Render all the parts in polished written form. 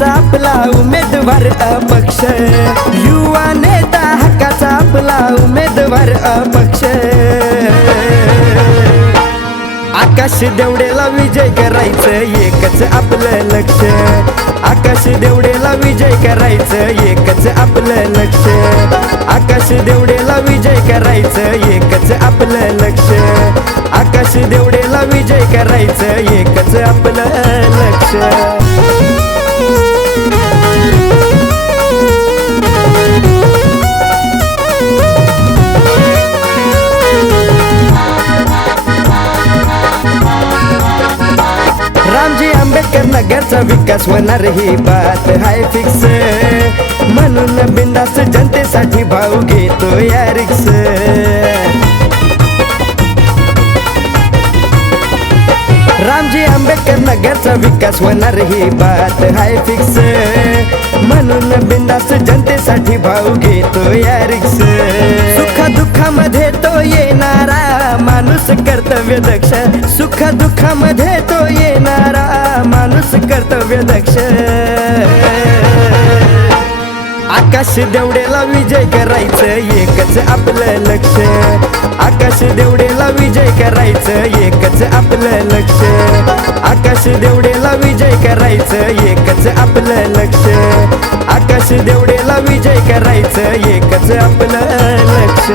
आपला उमेदवार अपक्ष, युवा नेता हक्काचा आपला उमेदवार अपक्ष। आकाश देवडेला विजय करायचं एकच आपलं लक्ष, आकाश देवडेला विजय करायचं एकच आपलं लक्ष, आकाश देवडेला विजय करायचं एकच आपलं लक्ष, आकाश देवडेला विजय करायचं एकच आपलं लक्ष। रामजी आंबेडकर नगरचा विकास होणार ही बात हाय फिक्स, म्हणून बिंदास जनतेसाठी भाऊ घेतो या रिक्स। रामजी आंबेडकर नगरचा विकास होणार ही बात हाय फिक्स, म्हणून बिंदास जनतेसाठी भाऊ घेतो या रिक्स। सुख दुःखामध्ये तो येणारा माणूस कर्तव्य दक्ष, सुख दुःखामध्ये तो येणारा माणूस कर्तव्य दक्ष। आकाश देवडेला विजय करायचं एकच आपलं लक्ष, आकाश देवडेला विजय करायचं एकच आपलं लक्ष, आकाश देवडेला विजय करायचं एकच आपलं लक्ष, आकाश देवडेला विजय करायचं एकच आपलं लक्ष।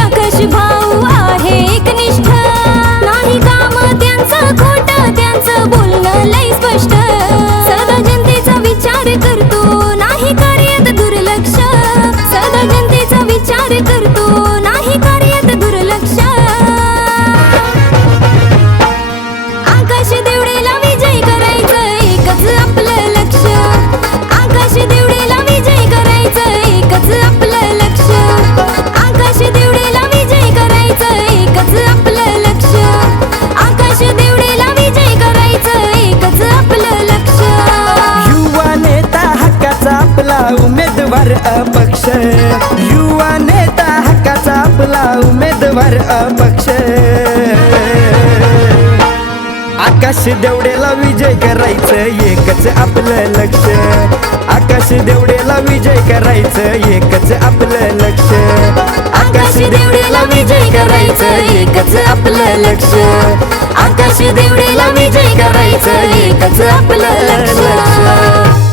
आकाश भाऊ आहे एकनिष्ठ, नाही काम त्यांचं खोटं, त्यांचं बोलणं लय स्पष्ट। सदा जनतेचा विचार करतो, नाही कार्यात दुर्लक्ष, सदा जनतेचा विचार करतो, नाही कार्यात दुर्लक्ष। आकाश देवडेला विजय करायचं एकच आपलं लक्ष, आकाश देवडेला विजय करायचं एकच आपलं लक्ष, आकाश देवडेला विजय करायचं एकच आपलं लक्ष, आकाश देवडेला विजय करायचं एकच आपलं लक्ष। युवा नेता हक्काचा आपला उमेदवार अपक्ष, युवा नेता हक्काचा आपला उमेदवार अपक्ष। आकाश देवडेला विजय करायचं एकच आपलं लक्ष, आकाश देवडेला विजय करायचं एकच आपलं लक्ष, आकाश देवडेला विजय करायचं एकच आपलं लक्ष, आकाश देवडेला विजय करायचं एकच आपलं लक्ष।